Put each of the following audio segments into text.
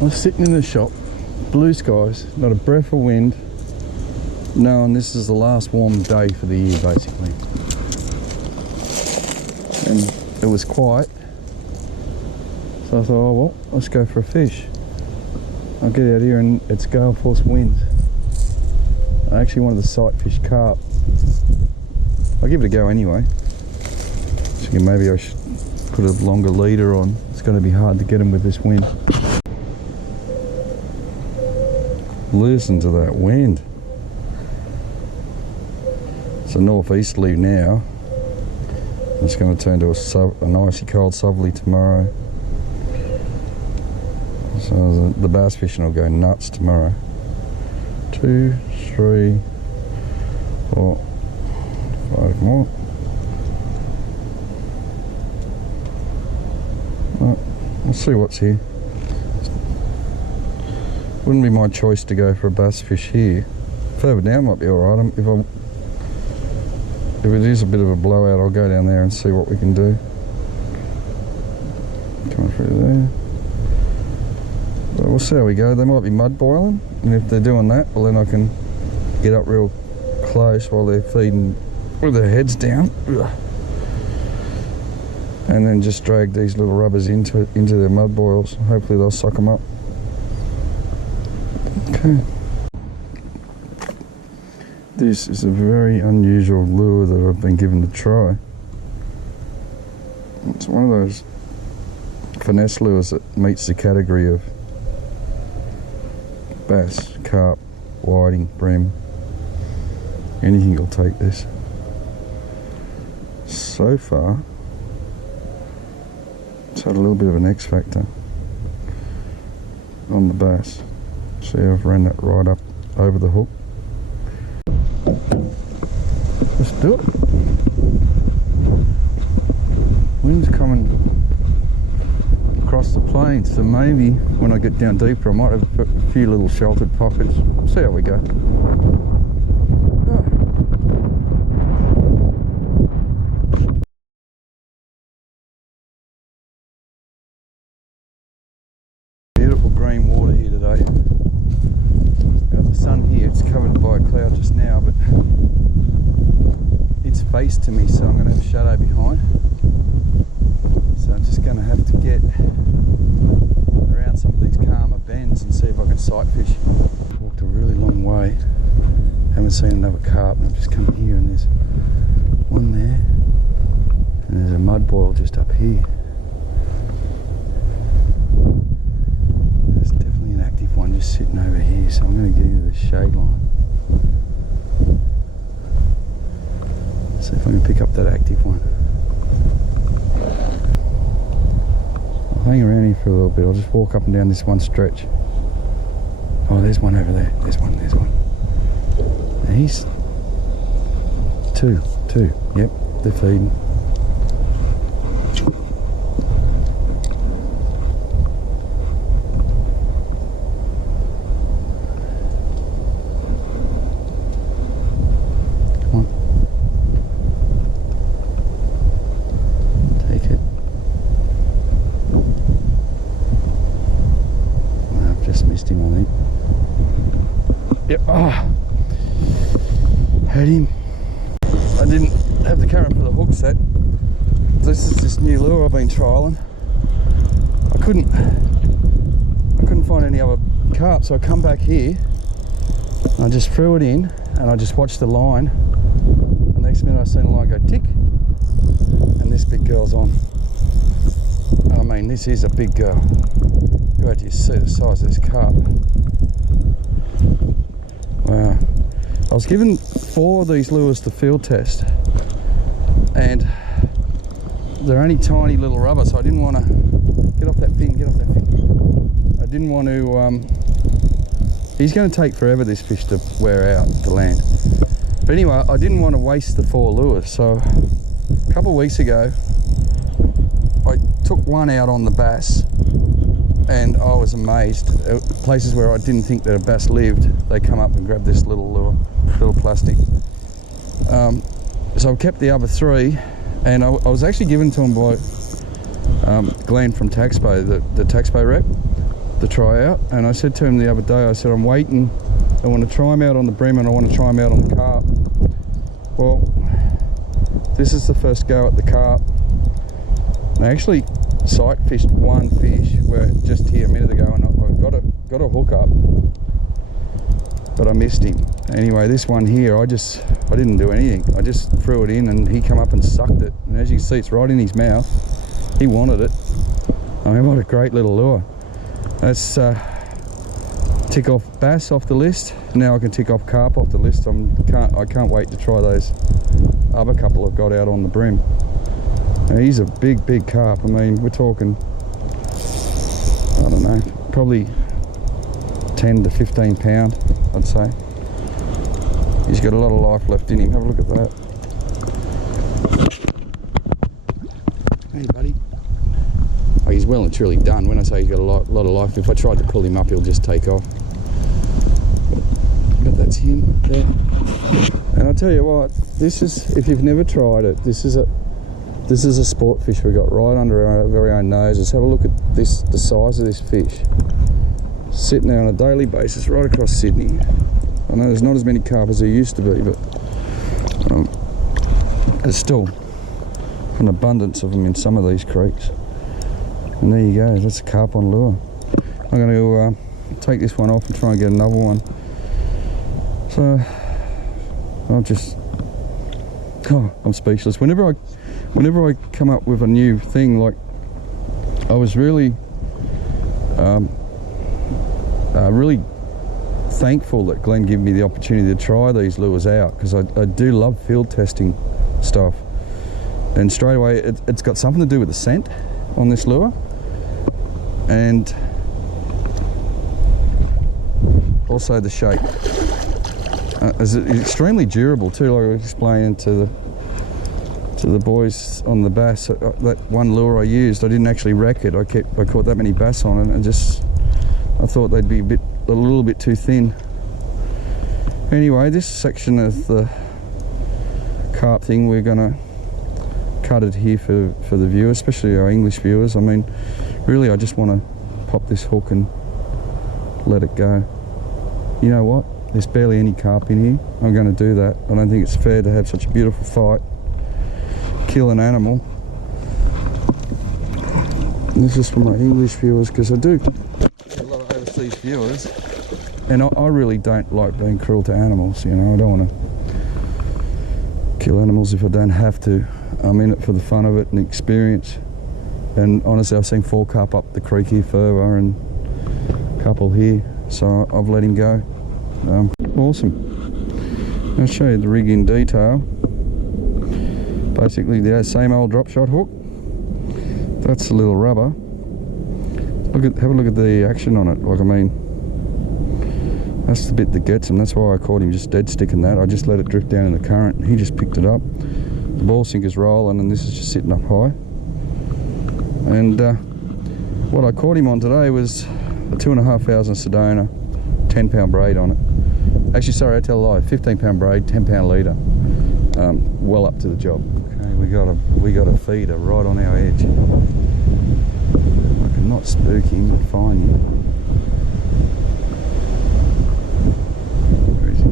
I was sitting in the shop, blue skies, not a breath of wind, knowing this is the last warm day for the year basically. And it was quiet, so I thought, oh well, let's go for a fish. I'll get out here and it's gale force winds. I actually wanted to sight fish carp. I'll give it a go anyway. So maybe I should put a longer leader on. It's going to be hard to get them with this wind. Listen to that wind. It's a northeasterly now. It's going to turn to an icy cold southerly tomorrow. So the bass fishing will go nuts tomorrow. 2, 3, 4, 5 more. Right, we'll see what's here. Wouldn't be my choice to go for a bass fish here. Further down might be alright. If it is a bit of a blowout, I'll go down there and see what we can do. Coming through there. But we'll see how we go. They might be mud boiling, and if they're doing that, well then I can get up real close while they're feeding with their heads down. And then just drag these little rubbers into their mud boils. Hopefully they'll suck them up. Okay. This is a very unusual lure that I've been given to try. It's one of those finesse lures that meets the category of bass, carp, whiting, bream. Anything will take this. So far, it's had a little bit of an X factor on the bass. See, I've ran that right up over the hook. Let's do it. Wind's coming across the plains, so maybe when I get down deeper I might have a few little sheltered pockets. See how we go. Beautiful green water here today. Got the sun here, it's covered by a cloud just now, but it's faced to me, so I'm going to have a shadow behind. So I'm just going to have to get around some of these calmer bends and see if I can sight fish. Walked a really long way, haven't seen another carp, and I've just come here and there's one there, and there's a mud boil just up here. There's definitely an active one just sitting over here, so I'm going to get into the shade line. See if I can pick up that active one. I'll hang around here for a little bit. I'll just walk up and down this one stretch. Oh, there's one over there. There's one. And he's two. Yep, they're feeding. Yep, had him. I didn't have the camera for the hook set. This is this new lure I've been trialling. I couldn't find any other carp, so I come back here and I just threw it in and I just watched the line, and next minute I seen the line go tick and this big girl's on. I mean, this is a big girl. You had to see the size of this carp. Wow. I was given 4 of these lures to field test, and they're only tiny little rubber, so I didn't want to get off that fin. I didn't want to he's going to take forever, this fish, to wear out to land. But anyway, I didn't want to waste the 4 lures, so a couple of weeks ago I took one out on the bass, and I was amazed. Places where I didn't think that a bass lived, they come up and grab this little lure, little plastic. So I've kept the other 3, and I was actually given to them by Glenn from Taxpo, the Taxpo rep. to try out. And I said to him the other day, I said, I'm waiting. I want to try him out on the bream and I want to try him out on the carp. Well, this is the first go at the carp. I actually sight fished one fish where just here a minute ago, and I got a hook up, but I missed him. Anyway, this one here, I didn't do anything. I just threw it in and he come up and sucked it. And as you can see, it's right in his mouth. He wanted it. I mean, what a great little lure. Let's tick off bass off the list. Now I can tick off carp off the list. I can't wait to try those other couple I've got out on the bream. Now, he's a big carp. I mean, we're talking, I don't know, probably 10 to 15 pound, I'd say. He's got a lot of life left in him. Have a look at that. Hey, buddy. Oh, he's well and truly done. When I say he's got a lot of life, if I tried to pull him up, he'll just take off. But that's him there. And I'll tell you what, this is, if you've never tried it, this is a sport fish we got right under our very own noses. Have a look at this, the size of this fish. Sitting there on a daily basis right across Sydney. I know there's not as many carp as there used to be, but there's still an abundance of them in some of these creeks. And there you go, that's a carp on lure. I'm going to take this one off and try and get another one. So I'm speechless. Whenever I come up with a new thing, like I was really really thankful that Glenn gave me the opportunity to try these lures out, because I do love field testing stuff. And straight away it's got something to do with the scent on this lure, and also the shape. It's extremely durable too, like I was explaining to the boys on the bass. That one lure I used, I didn't actually wreck it. I caught that many bass on it, and I thought they'd be a little bit too thin. Anyway, this section of the carp thing, we're gonna cut it here for the viewers, especially our English viewers. I mean, really, I just want to pop this hook and let it go. You know what? There's barely any carp in here. I'm going to do that. I don't think it's fair to have such a beautiful fight, kill an animal. And this is for my English viewers, because I do get a lot of overseas viewers, and I really don't like being cruel to animals. You know, I don't want to kill animals if I don't have to. I'm in it for the fun of it and the experience. And honestly, I've seen 4 carp up the creek here further and a couple here, so I've let him go. Awesome. I'll show you the rig in detail. Basically the same old drop shot hook. That's a little rubber. Have a look at the action on it. Like, I mean, that's the bit that gets him. That's why I caught him just dead sticking that. I just let it drift down in the current and he just picked it up. The ball sinker's rolling and this is just sitting up high. And what I caught him on today was a 2,500 Sedona, 10-pound braid on it. Actually, sorry, I tell a lie. 15-pound braid, 10-pound leader. Well up to the job. Okay, we got a feeder right on our edge. I can not spook him but find him. Where is he?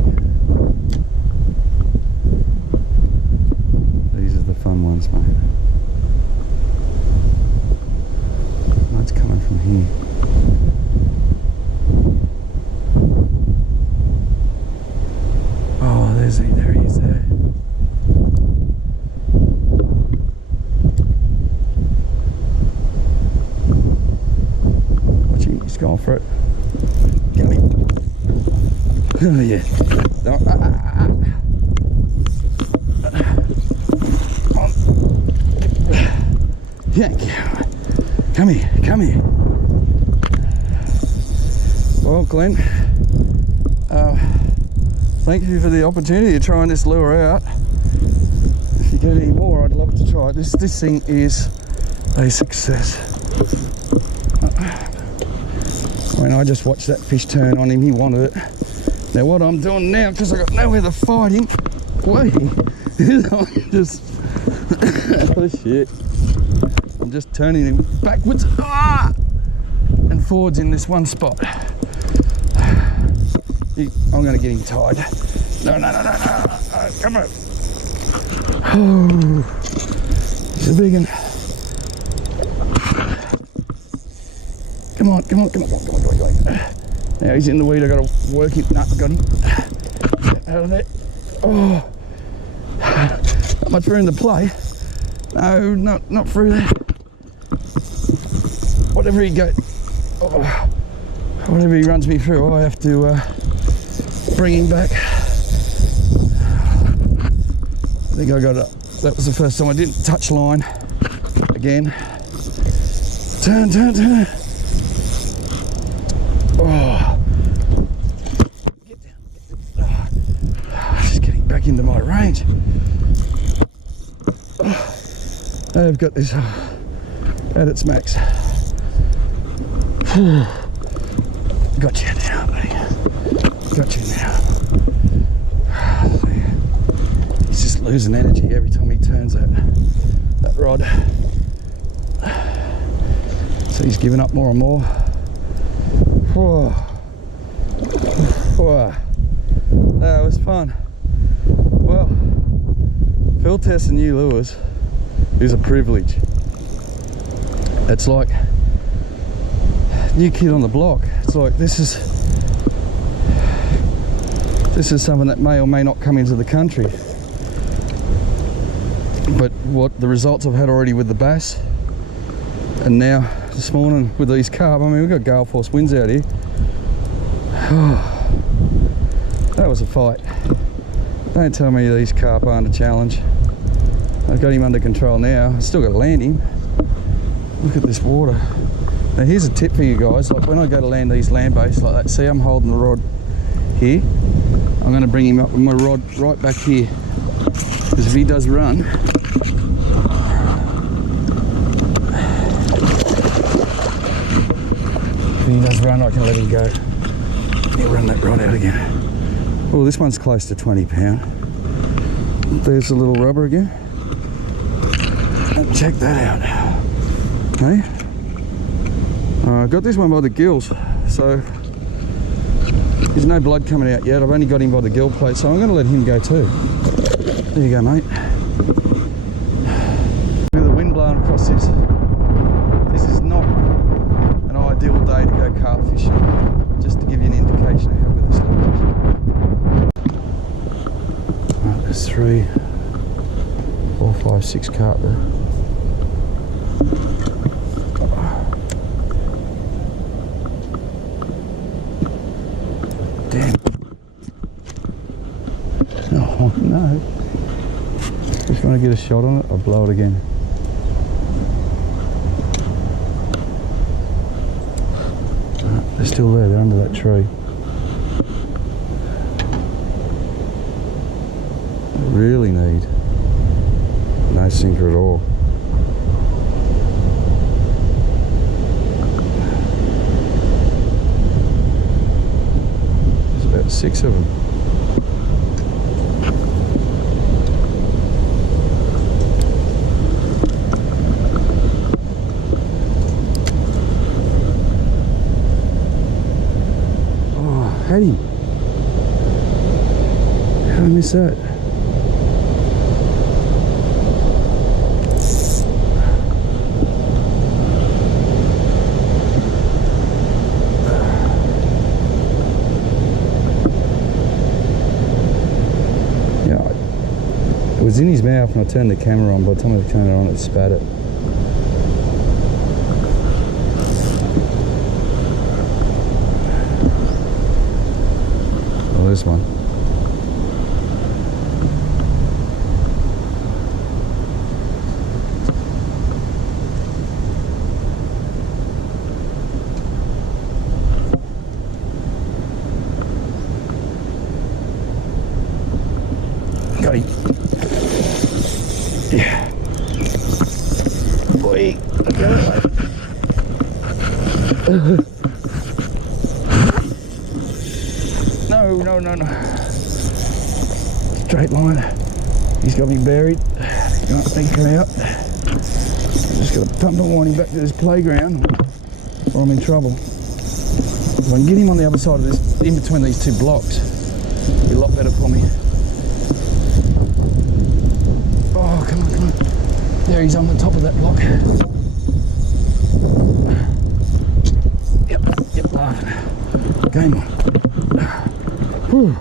These are the fun ones, mate. That's coming from here. There he is there. Watch him, he's going for it. Get me. Oh yeah. No, Yeah, come here, come here. Well, Glenn, thank you for the opportunity of trying this lure out. If you get any more, I'd love to try it. This thing is a success. I mean, I just watched that fish turn on him. He wanted it. Now what I'm doing now, because I got nowhere to fight him, I'm just oh shit! I'm just turning him backwards and forwards in this one spot. I'm going to get him tied. No, come on. Oh, he's a big one. Come on. Now he's in the weed, I've got to work it. No, got him. Out of there. Oh, not much room to play. No, not through there. Whatever he whatever he runs me through, I have to bring him back. I think I got it. That was the first time I didn't touch line. Again. Turn. Oh. Get down. Just getting back into my range. Oh. I've got this at its max. Got you now, buddy. Got you now. He's just losing energy every time he turns that rod. So he's giving up more and more. That was fun. Well, field testing new lures is a privilege. It's like new kid on the block. It's like this is something that may or may not come into the country. But what the results I've had already with the bass, and now this morning with these carp. I mean, we've got gale force winds out here. That was a fight. Don't tell me these carp aren't a challenge. I've got him under control now. I've still got to land him. Look at this water. Now here's a tip for you guys. Like when I go to land these land baits like that, see I'm holding the rod here. I'm going to bring him up with my rod right back here. Because if he does run, I can let him go. He'll run that rod out again. Oh, this one's close to 20 pound. There's a little rubber again. Check that out. Hey, I got this one by the gills, so there's no blood coming out yet. I've only got him by the gill plate, so I'm going to let him go too. There you go, mate. With the wind blowing across this, this is not an ideal day to go carp fishing. Just to give you an indication of how good this lure is. Right, there's 3, 4, 5, 6 carp there. Damn. Oh no. Just want to get a shot on it, I'll blow it again. They're still there, they're under that tree. They really need no sinker at all. There's about 6 of them. Had him. How did I miss that? Yeah, it was in his mouth and I turned the camera on. By the time I turned it on, it spat it. This one. Got him. Yeah. Boy, I got it. No. Straight line. He's got me buried. Can't think him out. Just got to pump and wind him back to this playground or I'm in trouble. If I can get him on the other side of this, in between these two blocks, it'll be a lot better for me. Oh, come on, come on. There, he's on the top of that block. Yep, game on. Whew.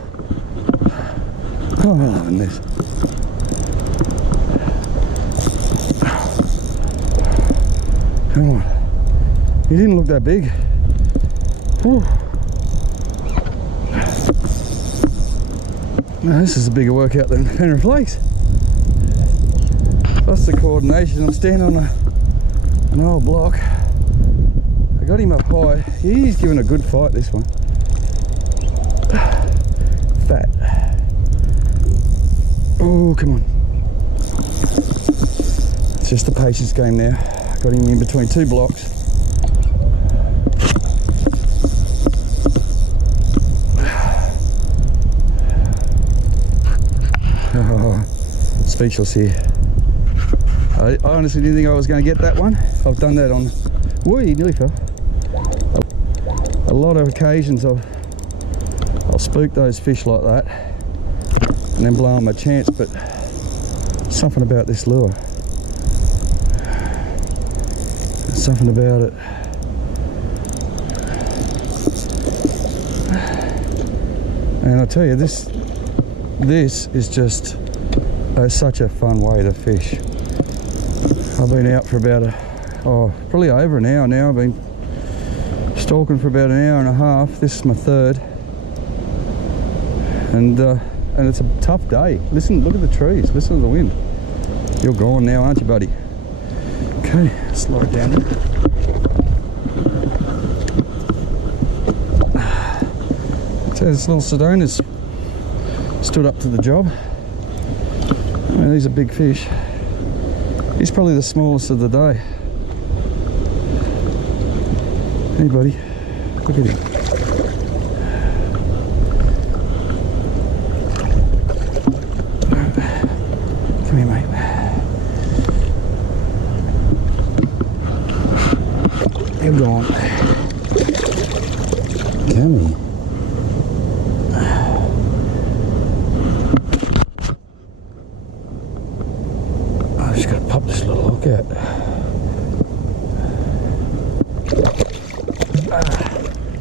Oh, I'm loving this. Come on. He didn't look that big. Whew. Now, this is a bigger workout than Penrith Lakes. That's the coordination. I'm standing on an old block. I got him up high. He's giving a good fight, this one. Fat. Oh, come on. It's just a patience game now. I got him in between two blocks. Oh, speechless here. I honestly didn't think I was going to get that one. I've done that on, whoo, he nearly fell. A lot of occasions I'll spook those fish like that and then blow them a chance, but something about this lure. Something about it. And I tell you, this is just such a fun way to fish. I've been out for about probably over an hour now. I've been stalking for about an hour and a half. This is my third, and it's a tough day. Listen, look at the trees. Listen to the wind. You're gone now, aren't you, buddy? Okay, slow it down. So this little Sedona's stood up to the job. I mean, these are big fish. He's probably the smallest of the day. Hey buddy, look at him. Come here, mate. You're gone. Come here. Pop this little hook out.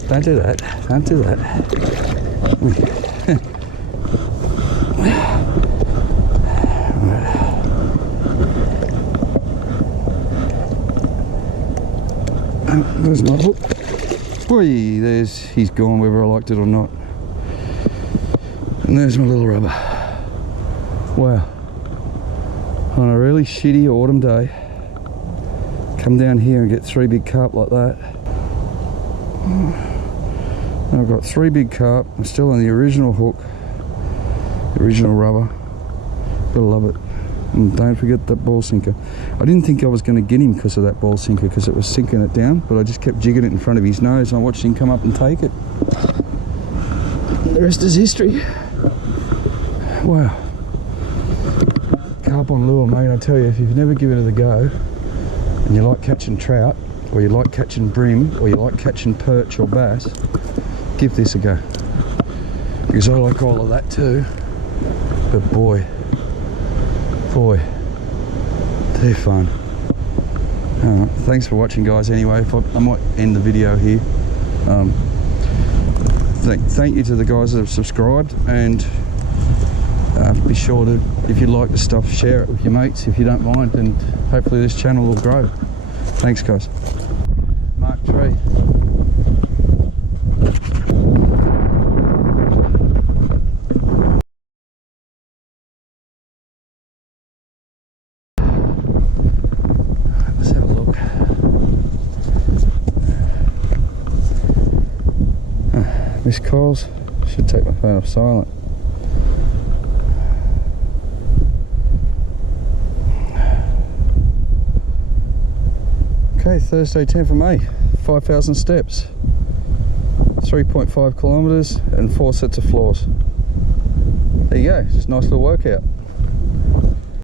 Don't do that. Don't do that. There's my hook. Boy, he's gone whether I liked it or not. And there's my little rubber. Wow. On a really shitty autumn day, come down here and get 3 big carp like that. And I've got 3 big carp. I'm still on the original hook, the original rubber. Gotta love it. And don't forget that ball sinker. I didn't think I was going to get him because of that ball sinker, because it was sinking it down, but I just kept jigging it in front of his nose and I watched him come up and take it. The rest is history. Wow. Carp on lure, mate, I tell you, if you've never given it a go and you like catching trout, or you like catching bream, or you like catching perch or bass, give this a go, because I like all of that too. But boy, they're fun. Thanks for watching, guys. Anyway, I might end the video here. Thank you to the guys that have subscribed, and be sure to, if you like the stuff, share it with your mates if you don't mind, and hopefully this channel will grow. Thanks, guys. Mark 3. Let's have a look. Missed calls. Should take my phone off silent. Okay, Thursday 10th of May, 5,000 steps, 3.5 kilometres and 4 sets of floors. There you go, just a nice little workout.